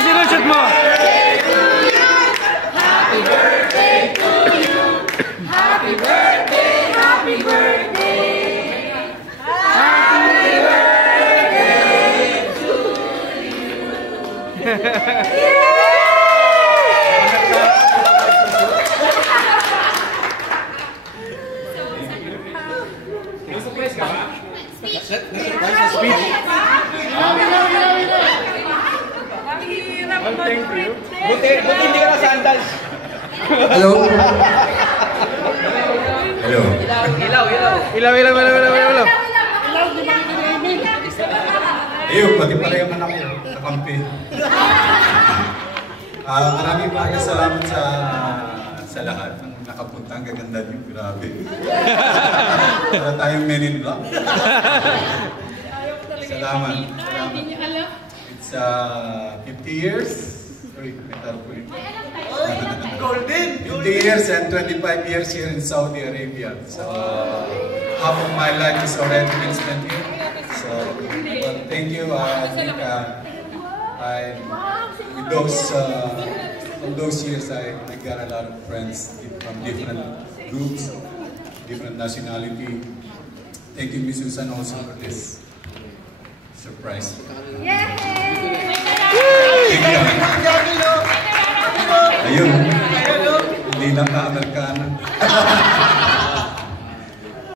Sinushoot mo! Happy birthday to you! Happy birthday! Happy birthday! Happy birthday to you! Buti hindi ka na sandals. Hello? Hello? Ilaw. Ayun, pati pala yung anak ko. Nakampi. Maraming salamat sa lahat ng nakapunta. Ang gaganda niyo. Grabe. Para tayong men in black. Salamat. It's 50 years. Sorry, Golden! 50 years and 25 years here in Saudi Arabia. So, half of my life is already been spent here. So, well, thank you. I think from those years, I got a lot of friends from different groups, different nationality. Thank you, Miss Susan, also for this surprise. Yay! Ayun, hindi lang ka-Amerikana.